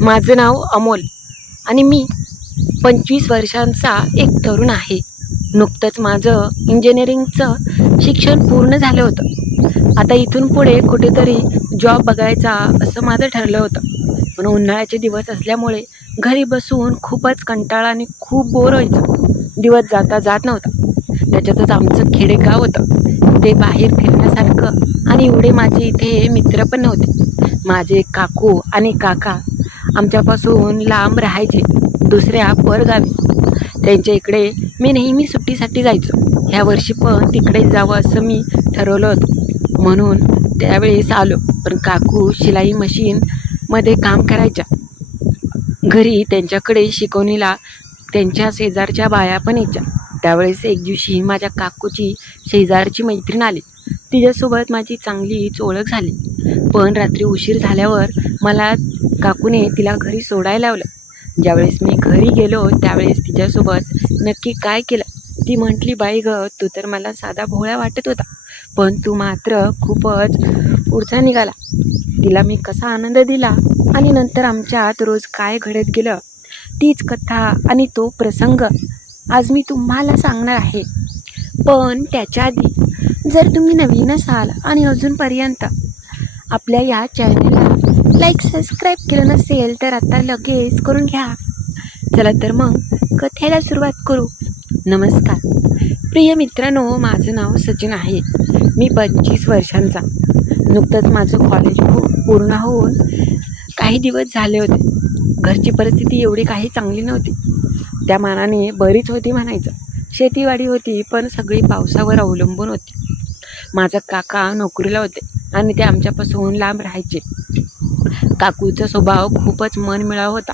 माझं नाव अमोल आणि मी 25 वर्षांचा एक तरुण आहे. नुकतंच माझं इंजिनिअरिंगचं शिक्षण पूर्ण झालं होतं. आता इथून पुढे कुठेतरी जॉब बघायचा असं माझं ठरलं होतं. पण उन्हाळ्याचे दिवस असल्यामुळे घरी बसून खूपच कंटाळा आणि खूप बोर व्हायचं. दिवस जाता जात नव्हता. त्याच्यातच आमचं खेडेगाव होतं. ते बाहेर फिरण्यासारखं आणि एवढे माझे इथे मित्र पण नव्हते. माझे काकू आणि काका आमच्यापासून लांब राहायचे, दुसऱ्या परगावी. त्यांच्या इकडे मी नेहमी सुट्टीसाठी जायचो. ह्या वर्षी पण तिकडे जावं असं मी ठरवलं होतं, म्हणून त्यावेळेस आलो. पण काकू शिलाई मशीनमध्ये काम करायच्या. घरी त्यांच्याकडे शिकवणीला त्यांच्या शेजारच्या बाया पण यायच्या. त्यावेळेस एक दिवशी माझ्या काकूची शेजारची मैत्रीण आली. तिच्यासोबत माझी चांगलीच ओळख झाली. पण रात्री उशीर झाल्यावर मला काकूने तिला घरी सोडायला लावलं. ज्यावेळेस मी घरी गेलो त्यावेळेस तिच्यासोबत नक्की काय केलं ती म्हटली, बाई गं, तू तर मला साधा भोळा वाटत होता, पण तू मात्र खूपच पुढचा निघाला. तिला मी कसा आनंद दिला आणि नंतर आमच्यात रोज काय घडत गेलं तीच कथा आणि तो प्रसंग आज मी तुम्हाला सांगणार आहे. पण त्याच्या आधी जर तुम्ही नवीन असाल आणि अजूनपर्यंत आपल्या या चॅनलला लाईक सबस्क्राईब केलं नसेल तर आता लगेच करून घ्या. चला तर मग कथेला सुरुवात करू. नमस्कार प्रिय मित्रांनो, माझं नाव सचिन आहे. मी 25 वर्षांचा. नुकतंच माझं कॉलेज पूर्ण होऊन काही दिवस झाले होते. घरची परिस्थिती एवढी काही चांगली नव्हती, त्या मानाने बरीच होती म्हणायचं. शेतीवाडी होती पण सगळी पावसावर अवलंबून होती. माझा काका नोकरीला होते आणि ते आमच्यापासून लांब राहायचे. काकूचा स्वभाव खूपच मनमिळाऊ होता.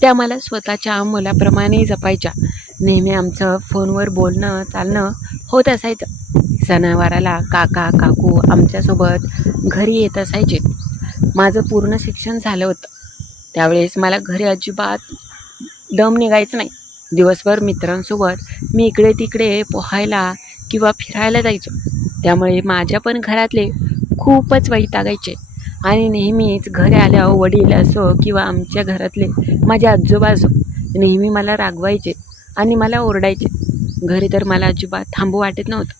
त्या मला स्वतःच्या मुलाप्रमाणे जपायच्या. नेहमी आमचं फोनवर बोलणं चालणं होत असायचं. सणावाराला काका काकू आमच्यासोबत घरी येत असायचे. माझं पूर्ण शिक्षण झालं होतं. त्यावेळेस मला घरी अजिबात दम निघायचं नाही. दिवसभर मित्रांसोबत मी इकडे तिकडे पोहायला किंवा फिरायला जायचो. त्यामुळे माझ्या पण घरातले खूपच वैतागायचे आणि नेहमीच घरी आल्यावर वडील असो किंवा आमच्या घरातले माझे आजोबा असो नेहमी मला रागवायचे आणि मला ओरडायचे. घरी तर मला अजिबात थांबू वाटत नव्हतं.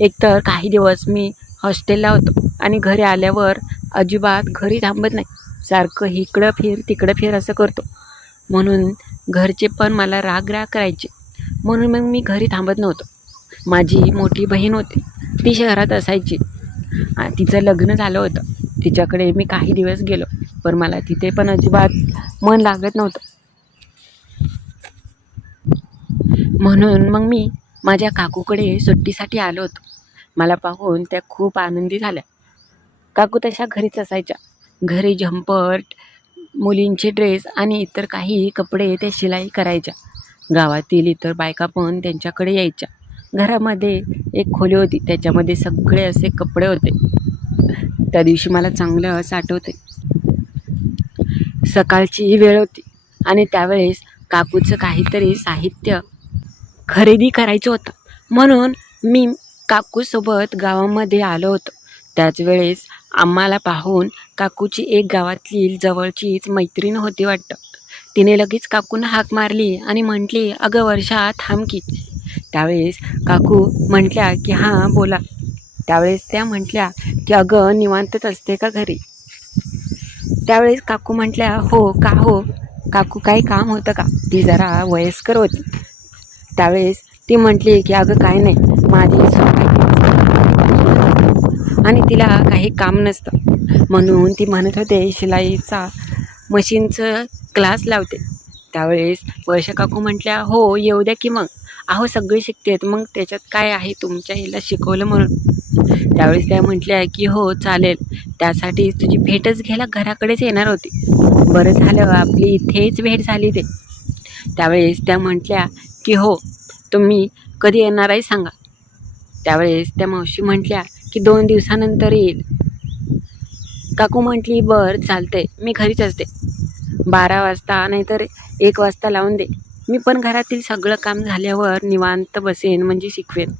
एकतर काही दिवस मी हॉस्टेलला होतो आणि घरी आल्यावर अजिबात घरी थांबत नाही. सारखं इकडं फिर तिकडं फिर असं करतो, म्हणून घरचे पण मला राग करायचे. म्हणून मग मी घरी थांबत नव्हतो. माझी मोठी बहीण होती, ती शहरात असायची. तिचं लग्न झालं होतं. तिच्याकडे मी काही दिवस गेलो, पण मला तिथे पण अजिबात मन लागत नव्हतं. म्हणून मग मी माझ्या काकूकडे सुट्टीसाठी आलो होतो. मला पाहून त्या खूप आनंदी झाल्या. काकू तशा घरीच असायच्या. घरी झंपर, मुलींचे ड्रेस आणि इतर काही कपडे त्या शिलाई करायच्या. गावातील इतर बायका पण त्यांच्याकडे यायच्या. घरामध्ये एक खोली होती, त्याच्यामध्ये सगळे असे कपडे होते. त्या दिवशी मला चांगलं असं आठवते. सकाळची वेळ होती आणि त्यावेळेस काकूचं काहीतरी साहित्य खरेदी करायचं होतं, म्हणून मी काकूसोबत गावामध्ये आलो होतो. त्याच वेळेस आम्हाला पाहून काकूची एक गावातील जवळचीच मैत्रीण होती वाटतं. तिने लगेच काकूंना हाक मारली आणि म्हटली, अगं वर्षा, थांब की. त्यावेळेस काकू म्हटल्या की हां बोला. त्यावेळेस त्या म्हटल्या की अगं निवांतच असते का घरी. त्यावेळेस काकू म्हटल्या, हो का हो. काकू काही काम होतं का. ती जरा वयस्कर होती. त्यावेळेस ती म्हटली की अगं काय नाही, माझी आणि तिला काही काम नसतं, म्हणून ती म्हणत होते शिलाईचा मशीनचं क्लास लावते. त्यावेळेस वर्षा काकू म्हटल्या, हो येऊ द्या की मग. अहो सगळे शिकतेत, मग त्याच्यात काय आहे, तुमच्या हिला शिकवलं म्हणून. त्यावेळेस त्या म्हटल्या की हो चालेल, त्यासाठी तुझी भेटच घ्यायला घराकडेच येणार होती. बरं झालं आपली इथेच भेट झाली ते. त्यावेळेस त्या म्हटल्या की हो, तुम्ही कधी येणार आहे सांगा. त्यावेळेस त्या मावशी म्हटल्या की 2 दिवसानंतर येईल. काकू म्हटली, बरं चालतंय, मी घरीच असते. 12 वाजता नाहीतर 1 वाजता लावून दे, मी पण घरातील सगळं काम झाल्यावर निवांत बसेन, म्हणजे शिकवेन.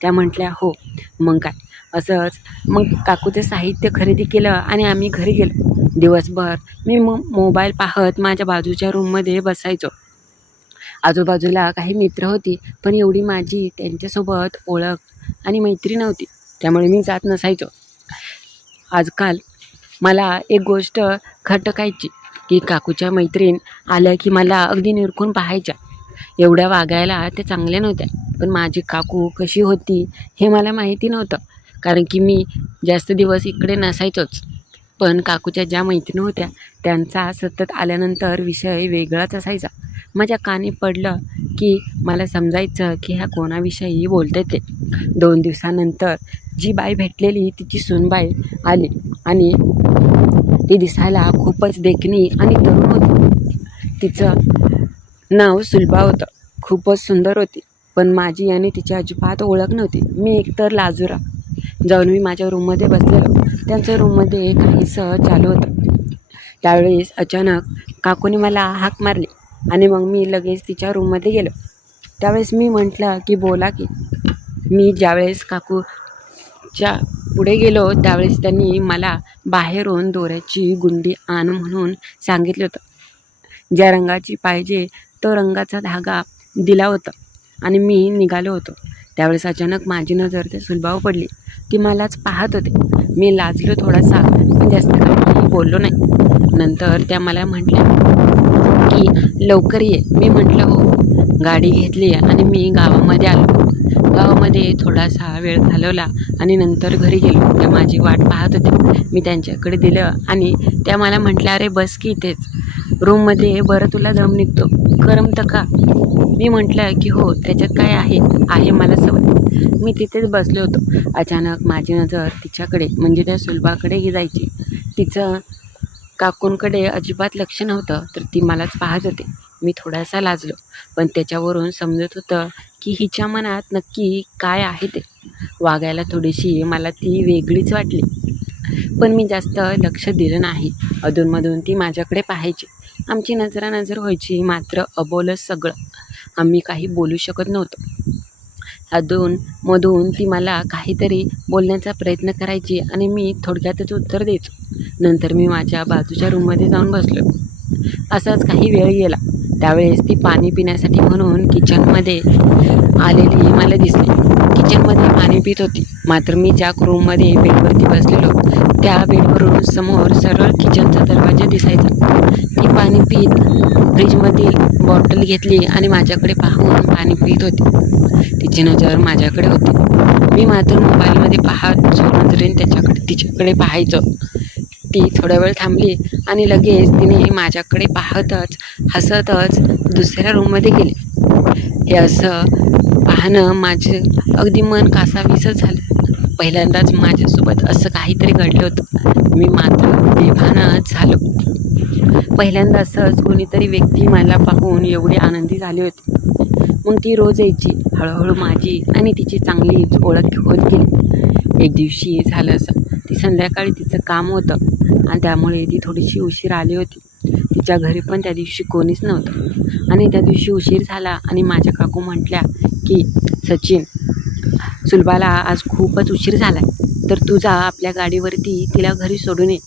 त्या म्हटल्या हो. मग काय असंच मग काकूचं साहित्य खरेदी केलं आणि आम्ही घरी गेलो. दिवसभर मी मोबाईल पाहत माझ्या बाजूच्या रूममध्ये बसायचो. आजूबाजूला काही मित्र होती, पण एवढी माझी त्यांच्यासोबत ओळख आणि मैत्री नव्हती, त्यामुळे मी जात नसायचो. आजकाल मला एक गोष्ट खटकायची की काकूच्या मैत्रीण आल्या की मला अगदी निरखून पाहायच्या. एवढ्या वागायला त्या चांगल्या नव्हत्या, पण माझी काकू कशी होती हे मला माहिती नव्हतं, कारण की मी जास्त दिवस इकडे नसायचोच. पण काकूच्या ज्या मैत्रिणी होत्या त्यांचा सतत आल्यानंतर विषय वेगळाच असायचा. माझ्या कानी पडलं की मला समजायचं की ह्या कोणाविषयी बोलते ते. 2 दिवसानंतर जी बाई भेटलेली तिची सूनबाई आली आणि ती दिसायला खूपच देखणी आणि तरुण होती. तिचं नाव सुलभा होतं. खूपच सुंदर होती, पण माझी आणि तिची अजिबात ओळख नव्हती. मी एकतर लाजुरा. जाऊन मी माझ्या रूममध्ये बसलेलो. त्यांच्या रूममध्ये काहीसं चालू होतं. त्यावेळेस अचानक काकूने मला हाक मारली आणि मग मी लगेच तिच्या रूममध्ये गेलो. त्यावेळेस मी म्हटलं की बोला की. मी ज्यावेळेस काकूच्या पुढे गेलो त्यावेळेस त्यांनी मला बाहेरून दोऱ्याची गुंडी आण म्हणून सांगितलं होतं. ज्या रंगाची पाहिजे तो रंगाचा धागा दिला होता आणि मी निघालो होतो. त्यावेळेस अचानक माझी नजर त्या सुलभावर पडली. ती मलाच पाहत होते. मी लाजलो थोडासा, पण जास्त काही बोललो नाही. नंतर त्या मला म्हटल्या की लवकर ये. मी म्हटलं हो. गाडी घेतली आणि मी गावामध्ये आलो. गावामध्ये थोडासा वेळ घालवला आणि नंतर घरी गेलो. त्या माझी वाट पाहत होत्या. मी त्यांच्याकडे दिलं आणि त्या मला म्हटल्या, अरे बस की इथेच रूममध्ये, बरं तुला दम निघतो, करमतं का? मी म्हटलं की हो, त्याच्यात काय आहे मला सवय. मी तिथेच बसलो होतो. अचानक माझी नजर तिच्याकडे म्हणजे त्या सुलभाकडे जायची. तिचं काकूंकडे अजिबात लक्ष नव्हतं, तर ती मलाच पाहत होते. मी थोडासा लाजलो, पण त्याच्यावरून समजत होतं की हिच्या मनात नक्की काय आहे ते. वागायला थोडीशी मला ती वेगळीच वाटली, पण मी जास्त लक्ष दिलं नाही. अधूनमधून ती माझ्याकडे पाहायची. आमची नजरानजर व्हायची, मात्र अबोलच सगळं. आम्ही काही बोलू शकत नव्हतो. अधूनमधून ती मला काहीतरी बोलण्याचा प्रयत्न करायची आणि मी थोडक्यातच उत्तर द्यायचो. नंतर मी माझ्या बाजूच्या रूममध्ये जाऊन बसलो. असाच काही वेळ गेला. त्यावेळेस ती पाणी पिण्यासाठी म्हणून किचनमध्ये आलेली मला दिसली. किचनमध्ये पाणी पित होती, मात्र मी ज्या रूममध्ये बेडवरती बसलेलो त्या बेडवरून समोर सरळ किचनचा दरवाजा दिसायचा. ती पाणी पित फ्रीजमधील बॉटल घेतली आणि माझ्याकडे पाहून पाणी पित होती. तिची नजर माझ्याकडे होती. मी मात्र मोबाईलमध्ये पाहत नजरेने तिच्याकडे पाहायचो. ती थोडा वेळ थांबली आणि लगेच तिने माझ्याकडे पाहतच हसतच दुसऱ्या रूममध्ये गेली. हे असं पाहणं माझे अगदी मन कासावीसच झालं. पहिल्यांदाच माझ्यासोबत असं काहीतरी घडलं होतं. मी मात्र बेभानच झालो. पहिल्यांदा असंच कोणीतरी व्यक्ती मला पाहून एवढी आनंदी झाली होती. मग ती रोज यायची. हळूहळू माझी आणि तिची चांगलीच ओळख होत गेली. एक दिवशी झालं असं, ती संध्याकाळी तिचं काम होतं आणि त्यामुळे ती थोडीशी उशीर आली होती. तिच्या घरी पण त्या दिवशी कोणीच नव्हतं आणि त्या दिवशी उशीर झाला आणि माझ्या काकू म्हटल्या की सचिन, सुलभाला आज खूपच उशीर झाला आहे, तर तू जा आपल्या गाडीवरती तिला घरी सोडून ये.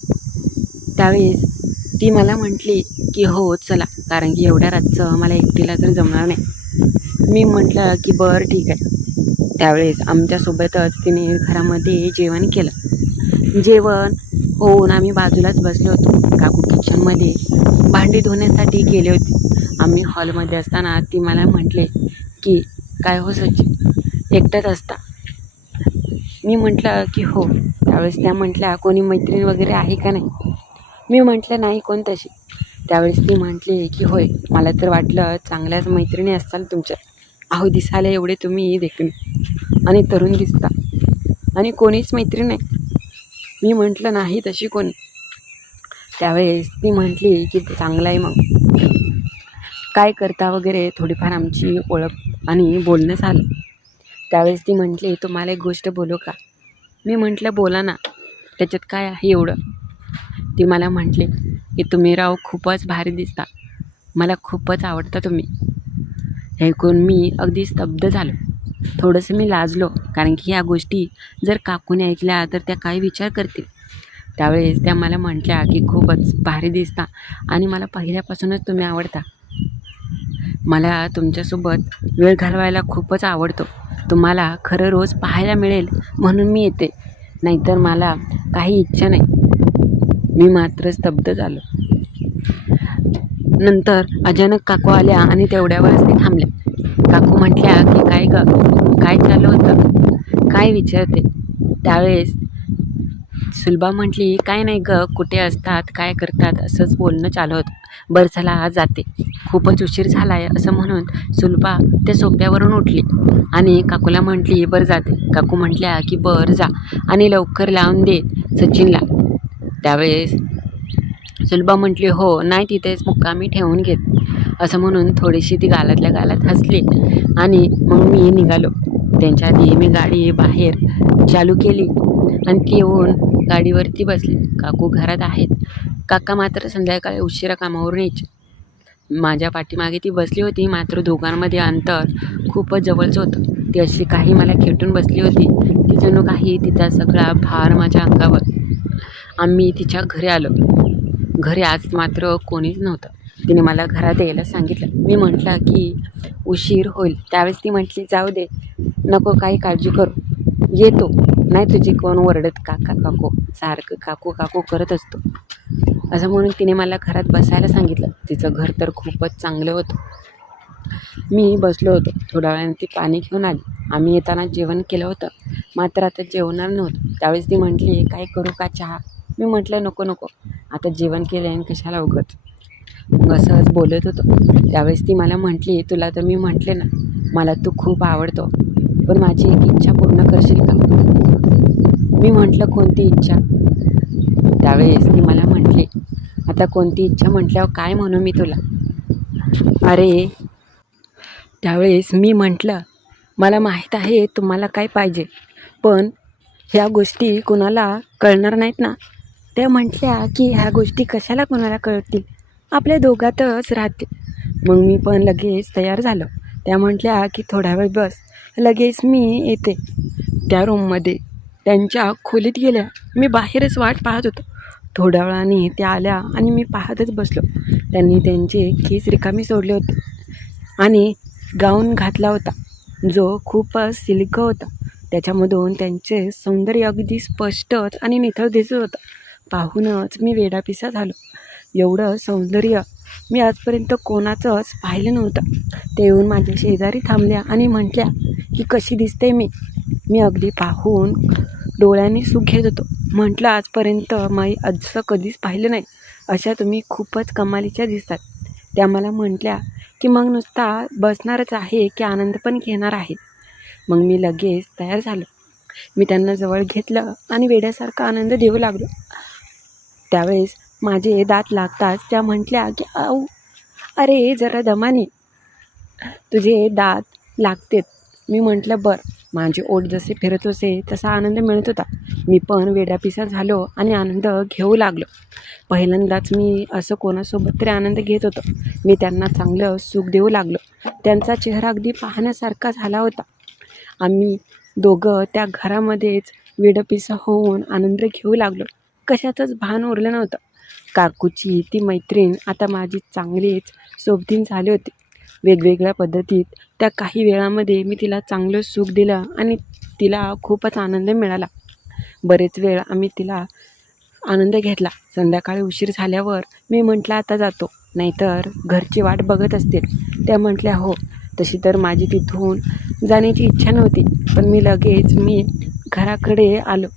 त्यावेळेस ती मला म्हटली की हो चला, कारण की एवढ्या रातचं मला एकटीला तर जमणार नाही. मी म्हटलं की बरं ठीक आहे. त्यावेळेस आमच्यासोबतच तिने घरामध्ये जेवण केलं. जेवण होऊन आम्ही बाजूलाच बसलो होतो. काकू किचनमध्ये भांडी धुण्यासाठी गेले होते. आम्ही हॉलमध्ये असताना ती मला म्हटले की काय हो सचिन, एकटंच असता? मी म्हटलं की हो. त्यावेळेस त्या म्हटल्या कोणी मैत्रीण वगैरे आहे का नाही? मी म्हटलं नाही कोण तशी. त्यावेळेस ती म्हटली की होय, मला तर वाटलं चांगल्याच मैत्रिणी असताल तुमच्या. अहो दिसायला एवढे तुम्ही देखणे आणि तरुण दिसता आणि कोणीच मैत्रीण नाही. मी म्हटलं नाही तशी कोणी. त्यावेळेस ती म्हटली की चांगलं आहे, मग काय करता वगैरे. थोडीफार आमची ओळख आणि बोलणं झालं. त्यावेळेस ती म्हटली तुम्हाला एक गोष्ट बोलू का? मी म्हटलं बोला ना, त्याच्यात काय आहे एवढं? ती मला म्हटली की तुम्ही राव खूपच भारी दिसता, मला खूपच आवडता तुम्ही. हे ऐकून मी अगदी स्तब्ध झालो. थोडंसं मी लाजलो, कारण की ह्या गोष्टी जर काकूने ऐकल्या तर त्या काय विचार करतील. त्यावेळेस त्या मला म्हटल्या की खूपच भारी दिसता आणि मला पहिल्यापासूनच तुम्ही आवडता. मला तुमच्यासोबत वेळ घालवायला खूपच आवडतो. तुम्हाला खरं रोज पाहायला मिळेल म्हणून मी येते, नाहीतर मला काही इच्छा नाही. मी मात्र स्तब्ध झालो. नंतर अचानक काकू आल्या आणि तेवढ्यावरच ते थांबल्या. काकू म्हटल्या की काय ग, काय चालू होतं, काय विचारते. त्यावेळेस सुलभा म्हटली, काय नाही ग, कुठे असतात, काय करतात, असंच बोलणं चालू होतं. बरं चला आज जाते, खूपच उशीर झाला आहे, असं म्हणून सुलभा त्या सोप्यावरून उठली आणि काकूला म्हटली बरं जाते. काकू म्हटल्या की बरं जा आणि लवकर लावून दे सचिनला. त्यावेळेस सुलभा म्हटली हो, नाही तिथेच मुक्कामी ठेवून घेत, असं म्हणून थोडीशी ती गालातल्या गालात हसली आणि मग मी निघालो. त्यांच्या आधी मी गाडी बाहेर चालू केली आणि ती येऊन गाडीवरती बसली. काकू घरात आहेत. काका मात्र संध्याकाळी उशिरा कामावरून यायचे. माझ्या पाठीमागे ती बसली होती, मात्र दोघांमध्ये अंतर खूपच जवळचं होतं. ती अशी काही मला खेटून बसली होती की जणू काही तिचा सगळा भार माझ्या अंगावर. आम्ही तिच्या घरी आलो. घरी आज मात्र कोणीच नव्हतं. तिने मला घरात यायला सांगितलं. मी म्हटलं की उशीर होईल. त्यावेळेस ती म्हटली जाऊ दे, नको काही काळजी करू, येतो, नाही तुझी कोण ओरडत, काका काकू सारखं काकू काकू करत असतो, असं म्हणून तिने मला घरात बसायला सांगितलं. तिचं घर तर खूपच चांगलं होतं. मी बसलो होतो. थोड्या वेळाने ती पाणी घेऊन आली. आम्ही येताना जेवण केलं होतं, मात्र आता जेवणार नव्हतं. त्यावेळेस ती म्हटली काय करू का चहा. मी म्हटलं नको नको, आता जेवण केलं आणि कशाला उगाच. मग असंच बोलत होतो. त्यावेळेस ती मला म्हटली तुला तर मी म्हटले ना, मला तू खूप आवडतो, पण माझी एक इच्छा पूर्ण करशील का. मी म्हटलं कोणती इच्छा. त्यावेळेस ती मला म्हटली आता कोणती इच्छा म्हटल्यावर काय म्हणू मी तुला. अरे त्यावेळेस मी म्हटलं मला माहीत आहे तुम्हाला काय पाहिजे, पण ह्या गोष्टी कुणाला कळणार नाहीत ना. त्या म्हटल्या की ह्या गोष्टी कशाला कुणाला कळतील, आपल्या दोघातच राहतील. मग मी पण लगेच तयार झालो. त्या म्हटल्या की थोडा वेळ बस, लगेच मी येते. त्या रूममध्ये त्यांच्या खोलीत गेल्या. मी बाहेरच वाट पाहत होतो. थोड्या वेळाने त्या आल्या आणि मी पाहतच बसलो. त्यांनी त्यांचे केस रिकामी सोडले होते आणि गाऊन घातला होता, जो खूपच सिल्क होता. त्याच्यामधून त्यांचे सौंदर्य अगदी स्पष्टच आणि निथळ दिसत होतं. पाहूनच मी वेडापिसा झालो. एवढं सौंदर्य मी आजपर्यंत कोणाचंच पाहिलं नव्हतं. ते येऊन माझ्या शेजारी थांबल्या आणि म्हटल्या की कशी दिसते मी. मी अगदी पाहून डोळ्यांनी सुख घेत होतो. म्हटलं आजपर्यंत मी असं कधीच पाहिलं नाही, अशा तुम्ही खूपच कमालीच्या दिसतात. त्या मला म्हटल्या की मग नुसता बसणारच आहे की आनंद पण घेणार आहे. मग मी लगेच तयार झालो. मी त्यांना जवळ घेतलं आणि वेड्यासारखा आनंद देऊ लागलो. त्यावेळेस माझे दात लागताच त्या म्हटल्या की आऊ, अरे जरा दमाने, तुझे दात लागतेत. मी म्हटलं बरं. माझे ओठ जसे फिरत होते तसा आनंद मिळत होता. मी पण वेडापिसा झालो आणि आनंद घेऊ लागलो. पहिल्यांदाच मी असं कोणासोबत तरी आनंद घेत होतो. मी त्यांना चांगलं सुख देऊ लागलो. त्यांचा चेहरा अगदी पाहण्यासारखा झाला होता. आम्ही दोघं त्या घरामध्येच वेडपिसा होऊन आनंद घेऊ लागलो. कशातच भान उरलं नव्हतं. काकूची ती मैत्रीण आता माझी चांगलीच सोबतीन झाली होती. वेगवेगळ्या पद्धतीत त्या काही वेळामध्ये मी तिला चांगलं सुख दिलं आणि तिला खूपच आनंद मिळाला. बरेच वेळ आम्ही तिला आनंद घेतला. संध्याकाळी उशीर झाल्यावर मी म्हटलं आता जातो, नाहीतर घरची वाट बघत असतील. त्या म्हटल्या हो. तशी तर माझी तिथून जाण्याची इच्छा नव्हती, पण मी घराकडे आलो.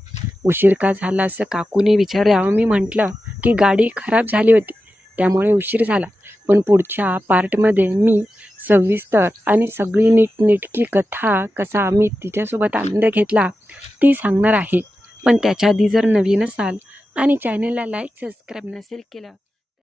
उशीर का झाला असं काकूने विचारल्यावर मी म्हटलं की गाडी खराब झाली होती, त्यामुळे उशीर झाला. पण पुढच्या पार्टमध्ये मी सविस्तर आणि सगळी नीटनेटकी कथा कसा आम्ही तिच्यासोबत आनंद घेतला ती सांगणार आहे. पण त्याच्या आधी जर नवीन असाल आणि चॅनलला लाईक सबस्क्राईब नसेल केलं